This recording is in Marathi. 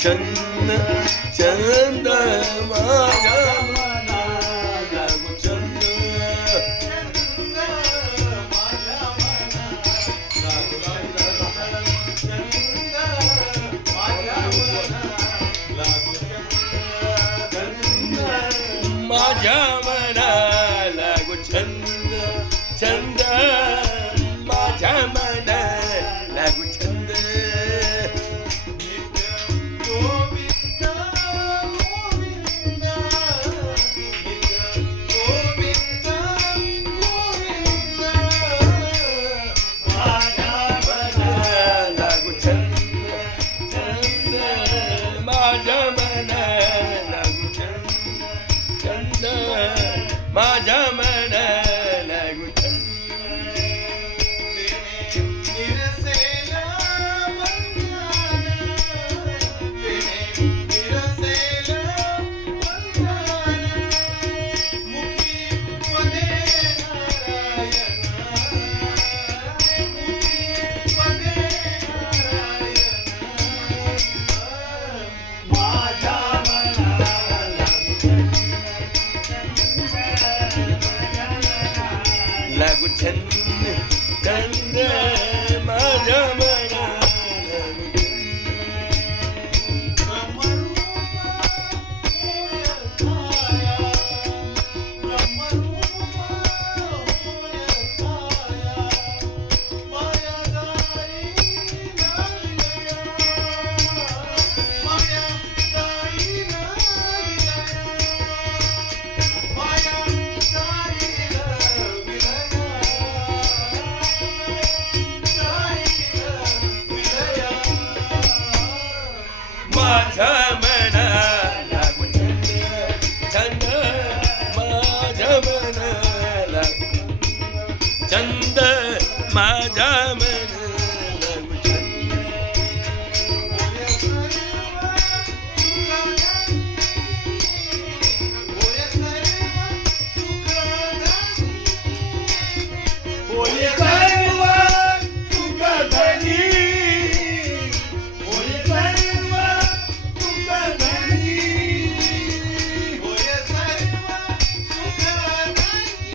छंद छंद माझ्या मना लागू छंद माझ्या मना लागू छंद छंद माझ्या मना लागू छंद गोविंद गोविंद गोविंद गोविंद माझ्या मना लागू छंद छंद माझ्या मना लागू छंद माझ्या मना लागू छंद निरसेला बंधन निरसेला बंधन मुखी पदे नारायण मुखी पदे नारायण माझ्या मना लागू छंद छंद माझ्या मना माझ्या मना लागू छंद छंद माझ्या मना लागू छंद माझ्या मना